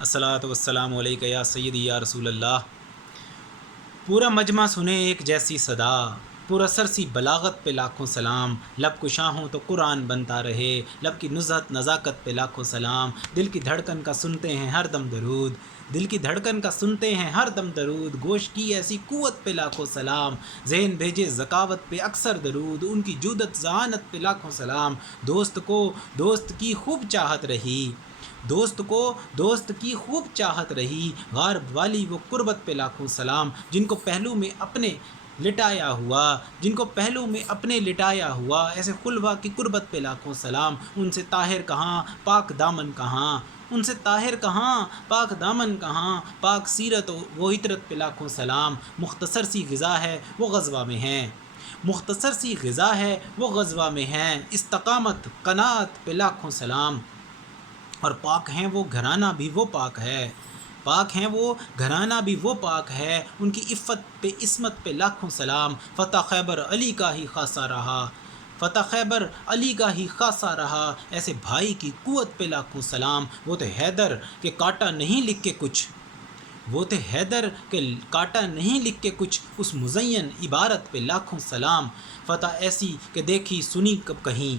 الصلاۃ والسلام علیکہ یا سیدی یا رسول اللہ۔ پورا مجمع سنے ایک جیسی صدا، پر اثر سی بلاغت پہ لاکھوں سلام۔ لب کشاں ہوں تو قرآن بنتا رہے، لب کی نزہت نزاکت پہ لاکھوں سلام۔ دل کی دھڑکن کا سنتے ہیں ہر دم درود، دل کی دھڑکن کا سنتے ہیں ہر دم درود۔ گوشت کی ایسی قوت پہ لاکھوں سلام، ذہن بھیجے ذکاوت پہ اکثر درود۔ ان کی جودت ذہانت پہ لاکھوں سلام۔ دوست کو دوست کی خوب چاہت رہی، دوست کو دوست کی خوب چاہت رہی۔ غارب والی وہ قربت پہ لاکھوں سلام، جن کو پہلو میں اپنے لٹایا ہوا، جن کو پہلو میں اپنے لٹایا ہوا۔ ایسے خلوہ کی قربت پہ لاکھوں سلام۔ ان سے طاہر کہاں پاک دامن کہاں، ان سے طاہر کہاں پاک دامن کہاں۔ پاک سیرت و عطرت پہ لاکھوں سلام۔ مختصر سی غذا ہے وہ غزوہ میں ہیں، مختصر سی غذا ہے وہ غزوہ میں ہیں۔ استقامت قناعت پہ لاکھوں سلام، اور پاک ہیں وہ گھرانہ بھی وہ پاک ہے، پاک ہیں وہ گھرانہ بھی وہ پاک ہے۔ ان کی عفت پہ عصمت پہ لاکھوں سلام۔ فتح خیبر علی کا ہی خاصہ رہا، فتح خیبر علی کا ہی خاصہ رہا۔ ایسے بھائی کی قوت پہ لاکھوں سلام۔ وہ تھے حیدر کہ کاٹا نہیں لکھ کے کچھ، وہ تھے حیدر کہ کاٹا نہیں لکھ کے کچھ، اس مزین عبارت پہ لاکھوں سلام۔ فتح ایسی کہ دیکھی سنی کب کہیں،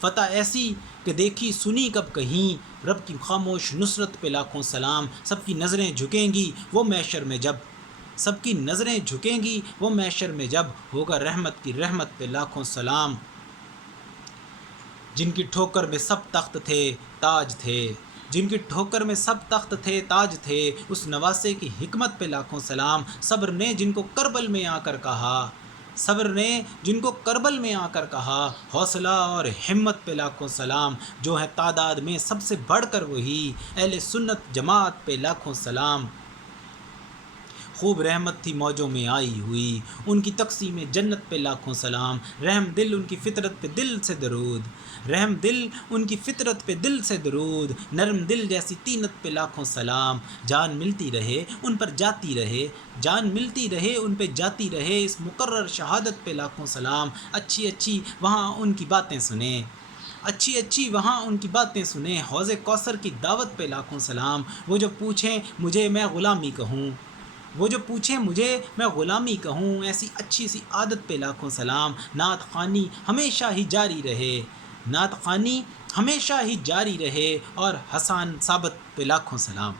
فتح ایسی کہ دیکھی سنی کب کہیں۔ رب کی خاموش نصرت پہ لاکھوں سلام۔ سب کی نظریں جھکیں گی وہ محشر میں جب، سب کی نظریں جھکیں گی وہ محشر میں جب، ہوگا رحمت کی رحمت پہ لاکھوں سلام۔ جن کی ٹھوکر میں سب تخت تھے تاج تھے، جن کی ٹھوکر میں سب تخت تھے تاج تھے، اس نواسے کی حکمت پہ لاکھوں سلام۔ صبر نے جن کو کربل میں آ کر کہا، صبر نے جن کو کربل میں آ کر کہا، حوصلہ اور ہمت پہ لاکھوں سلام۔ جو ہے تعداد میں سب سے بڑھ کر وہی، اہل سنت جماعت پہ لاکھوں سلام۔ خوب رحمت تھی موجوں میں آئی ہوئی، ان کی تقسیم جنت پہ لاکھوں سلام۔ رحم دل ان کی فطرت پہ دل سے درود، رحم دل ان کی فطرت پہ دل سے درود۔ نرم دل جیسی طینت پہ لاکھوں سلام۔ جان ملتی رہے ان پر جاتی رہے، جان ملتی رہے ان پہ جاتی رہے، اس مقرر شہادت پہ لاکھوں سلام۔ اچھی اچھی وہاں ان کی باتیں سنیں، اچھی اچھی وہاں ان کی باتیں سنیں، حوض کوثر کی دعوت پہ لاکھوں سلام۔ وہ جو پوچھیں مجھے میں غلامی کہوں، وہ جو پوچھیں مجھے میں غلامی کہوں، ایسی اچھی سی عادت پہ لاکھوں سلام۔ نعت خوانی ہمیشہ ہی جاری رہے، نعت خوانی ہمیشہ ہی جاری رہے، اور حسان ثابت پہ لاکھوں سلام۔